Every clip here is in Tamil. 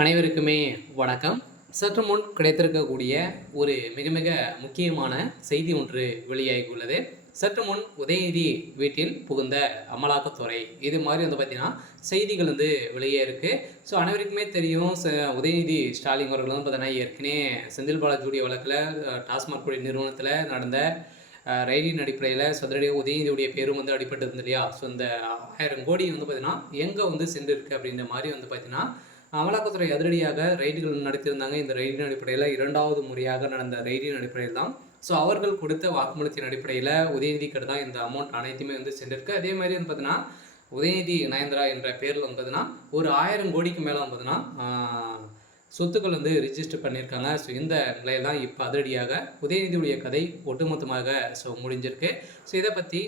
அனைவருக்குமே வணக்கம். சற்று முன் கிடைத்திருக்கக்கூடிய ஒரு மிக மிக முக்கியமான செய்தி ஒன்று வெளியாகியுள்ளது. சற்று முன் உதயநிதி வீட்டில் புகுந்த அமலாக்கத்துறை, இது மாதிரி பார்த்தீங்கன்னா செய்திகள் வெளியே இருக்கு. ஸோ அனைவருக்குமே தெரியும், உதயநிதி ஸ்டாலின் அவர்கள் பார்த்தீங்கன்னா ஏற்கனவே செந்தில் பாலாஜியுடைய வழக்கில் டாஸ்மாக் நிறுவனத்தில் நடந்த ரைடின் அடிப்படையில் சதுரடியாக உதயநிதியுடைய பேரும் அடிபட்டு இருந்தது இல்லையா. ஸோ இந்த 1000 கோடி பார்த்தீங்கன்னா எங்கே சென்றிருக்கு அப்படின்ற மாதிரி பார்த்தீங்கன்னா அமலாக்கத்துறை அதிரடியாக ரைடுகள் நடத்தியிருந்தாங்க. இந்த ரைடின் அடிப்படையில் 2வது முறையாக நடந்த ரைடின் அடிப்படையில் தான் ஸோ அவர்கள் கொடுத்த வாக்குமூலத்தின் அடிப்படையில் உதயநிதிக்கு தான் இந்த அமௌண்ட் அனைத்துமே சென்றிருக்கு. அதே மாதிரி பார்த்தீங்கன்னா உதயநிதி நயன்தாரா என்ற பேரில் பார்த்தீங்கன்னா ஒரு 1000 கோடிக்கு மேலே பார்த்தீங்கன்னா சொத்துக்கள் ரிஜிஸ்டர் பண்ணியிருக்காங்க. ஸோ இந்த நிலையில் தான் இப்போ அதிரடியாக உதயநிதியுடைய கதை ஒட்டுமொத்தமாக முடிஞ்சிருக்கு. ஸோ இதை பற்றி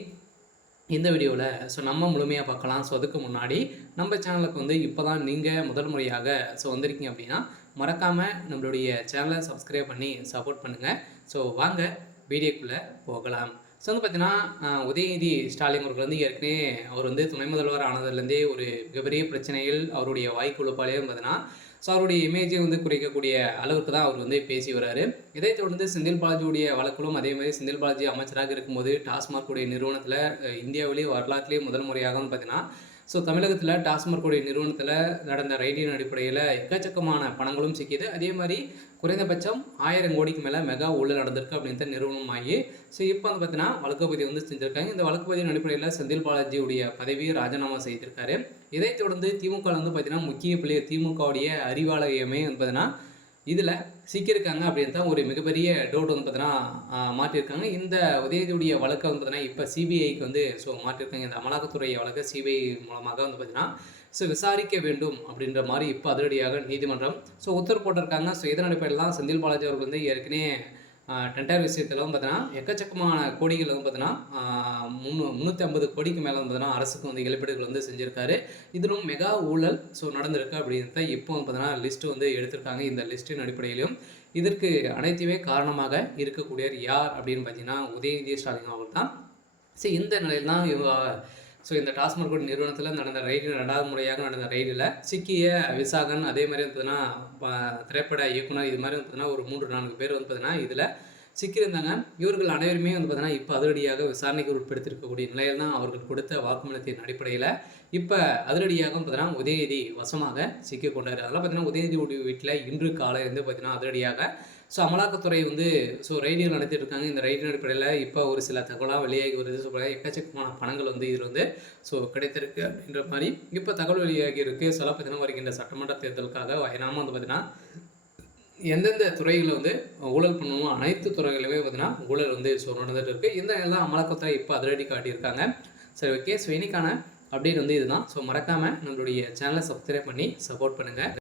இந்த வீடியோவில் நம்ம முழுமையாக பார்க்கலாம். ஸோ அதுக்கு முன்னாடி நம்ம சேனலுக்கு இப்போ தான் நீங்கள் முதல் முறையாக வந்திருக்கீங்க அப்படின்னா மறக்காமல் நம்மளுடைய சேனலை சப்ஸ்கிரைப் பண்ணி சப்போர்ட் பண்ணுங்கள். ஸோ வாங்க வீடியோக்குள்ளே போகலாம். ஸோ பார்த்தீங்கன்னா உதயநிதி ஸ்டாலின் அவர்கள் ஏற்கனவே அவர் துணை முதல்வர் ஆனதுலேருந்தே ஒரு மிகப்பெரிய பிரச்சனைகள் அவருடைய வாய்க்குழுப்பாலே பார்த்தீங்கன்னா ஸோ அவருடைய இமேஜை குறைக்கக்கூடிய அளவுக்கு தான் அவர் பேசி வர்றாரு. இதை தொடர்ந்து செந்தில் பாலாஜியுடைய வழக்கிலும் அதே மாதிரி செந்தில் பாலாஜி அமைச்சராக இருக்கும்போது டாஸ்மாக் நிறுவனத்தில் இந்தியாவிலேயே வரலாற்றிலேயே முதல் முறையாக பார்த்தீங்கன்னா ஸோ தமிழகத்தில் டாஸ்மாக் நிறுவனத்தில் நடந்த ரைடின் அடிப்படையில் எக்கச்சக்கமான பணங்களும் சிக்கிது. அதே மாதிரி குறைந்தபட்சம் 1000 கோடிக்கு மேலே மெகா ஊழல் நடந்திருக்கு அப்படின்ற நிறுவனம் ஆகி ஸோ இப்போ பார்த்தீங்கன்னா வழக்குப்பதிவு செஞ்சுருக்காங்க. இந்த வழக்குப்பதிவின் அடிப்படையில் செந்தில் பாலாஜியுடைய பதவியை ராஜினாமா செய்திருக்காரு. இதை தொடர்ந்து திமுக பார்த்தீங்கன்னா முக்கிய பிள்ளைய திமுகவுடைய அறிவாலயமே பார்த்தீங்கன்னா இதில் சிக்கியிருக்காங்க அப்படின்னு தான் ஒரு மிகப்பெரிய டவுட் பார்த்தீங்கன்னா மாற்றிருக்காங்க. இந்த உதயநிதியுடைய வழக்கை பார்த்தீங்கன்னா இப்போ சிபிஐக்கு மாற்றிருக்காங்க. இந்த அமலாக்கத்துறை வழக்கை சிபிஐ மூலமாக பார்த்தீங்கன்னா ஸோ விசாரிக்க வேண்டும் அப்படின்ற மாதிரி இப்போ அதிரடியாக நீதிமன்றம் உத்தரவு போட்டிருக்காங்க. ஸோ இதன் அடிப்படையில் தான் செந்தில் பாலாஜி அவர்கள் ஏற்கனவே டெண்டர் விஷயத்தில் பார்த்தீங்கன்னா எக்கச்சக்கமான கோடிகள் பார்த்தீங்கன்னா 350 கோடிக்கு மேலே பார்த்தீங்கன்னா அரசுக்கு இழப்பீடுகள் செஞ்சுருக்காரு. இதிலும் மெகா ஊழல் நடந்திருக்கு அப்படின்னு இப்போ பார்த்தீங்கன்னா லிஸ்ட்டு எடுத்திருக்காங்க. இந்த லிஸ்ட்டின் அடிப்படையிலும் இதற்கு அனைத்துமே காரணமாக இருக்கக்கூடியவர் யார் அப்படின்னு பார்த்தீங்கன்னா உதயநிதி ஸ்டாலின் அவர்கள் தான். ஸோ இந்த நிலையில் தான் இந்த டாஸ்மாக் நிறுவனத்தில் நடந்த ரைடில் 2வது முறையாக நடந்த ரைடில் சிக்கிய விசாகன், அதே மாதிரி பார்த்தீங்கன்னா திரைப்பட இயக்குனர், இது மாதிரி பார்த்தீங்கன்னா ஒரு 3-4 பேர் பார்த்தீங்கன்னா இதில் சிக்கியிருந்தாங்க. இவர்கள் அனைவருமே பார்த்தீங்கன்னா இப்போ அதிரடியாக விசாரணைக்கு உட்படுத்தியிருக்கக்கூடிய நிலையில் தான் அவர்கள் கொடுத்த வாக்குமூலத்தின் அடிப்படையில் இப்போ அதிரடியாக பார்த்தீங்கன்னா உதயநிதி வசமாக சிக்கிக் கொண்டார். அதெல்லாம் பார்த்தீங்கன்னா உதயநிதி வீட்டில் இன்று காலை பார்த்தீங்கன்னா அதிரடியாக அமலாக்கத்துறை ரைடிகள் நடத்திட்டு இருக்காங்க. இந்த ரைடின் அடிப்படையில் இப்போ ஒரு சில தகவலாக வெளியாகி வருது. எக்கச்சக்கமான பணங்கள் இதில் கிடைத்திருக்கு அப்படின்ற மாதிரி இப்போ தகவல் வெளியாகி இருக்குது. சில பார்த்தீங்கன்னா வருகின்ற சட்டமன்ற தேர்தலுக்காக வயநாம பார்த்தீங்கன்னா எந்தெந்த துறைகளில் ஊழல் பண்ணுவோம் அனைத்து துறைகளிலுமே பார்த்தீங்கன்னா ஊழல் நடந்துட்டு இருக்குது. இந்த எல்லாம் அமலாக்கத்துறை இப்போ அதிரடி காட்டியிருக்காங்க. சரி, ஓகே. ஸோ இன்னைக்கான அப்டேட் இதுதான். ஸோ மறக்காமல் நம்மளுடைய சேனலை சப்ஸ்கிரைப் பண்ணி சப்போர்ட் பண்ணுங்கள்.